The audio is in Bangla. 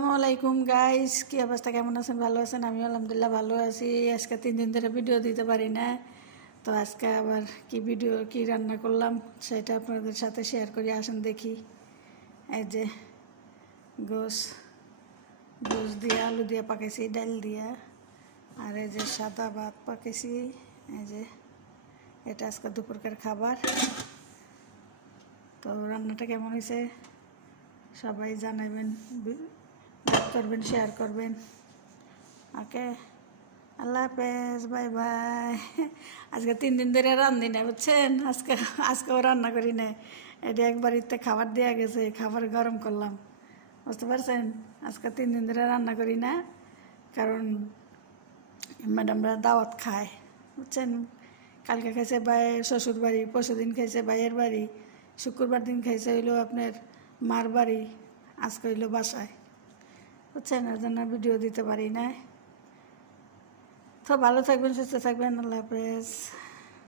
আসসালামু আলাইকুম গাইস, কি অবস্থা, কেমন আছেন? ভালো আছেন? আমি আলহামদুলিল্লাহ ভালো আছি। আজকে 3 দিন ধরে ভিডিও দিতে পারি না, তো আজকে আবার কি রান্না করলাম সেটা আপনাদের সাথে শেয়ার করি। আসেন দেখি। এই যে গোস গোস দিয়ে আলু দিয়ে পাকাইছি, ডাল দিয়া, আর এই যে সাদা ভাত পাকাইছি। এই যে এটা আজকে দুপুরকার খাবার। তো রান্নাটা কেমন হয়েছে সবাই জানাবেন, লাইক করবেন, শেয়ার করবেন। ওকে, আল্লাহ হাফেজ, বাই বাই। আজকে 3 দিন ধরে রান্ধি না, বুঝছেন? আজকেও রান্না করি না। এটা একবারিতে খাবার দেওয়া গেছে, খাবার গরম করলাম, বুঝতে পারছেন? আজকে 3 দিন ধরে রান্না করি না, কারণ ম্যাডামরা দাওয়াত খায়, বুঝছেন? কালকে খাইছে ভাইয়ের শ্বশুর বাড়ি, পরশু দিন খাইছে ভাইয়ের বাড়ি, শুক্রবার দিন খাইছে হইলো আপনার মার বাড়ি, আজকে হইলো বাসায়, বুঝছেন? এর জন্য ভিডিও দিতে পারি না। তো ভালো থাকবেন, সুস্থ থাকবেন, আল্লাহ হাফেজ।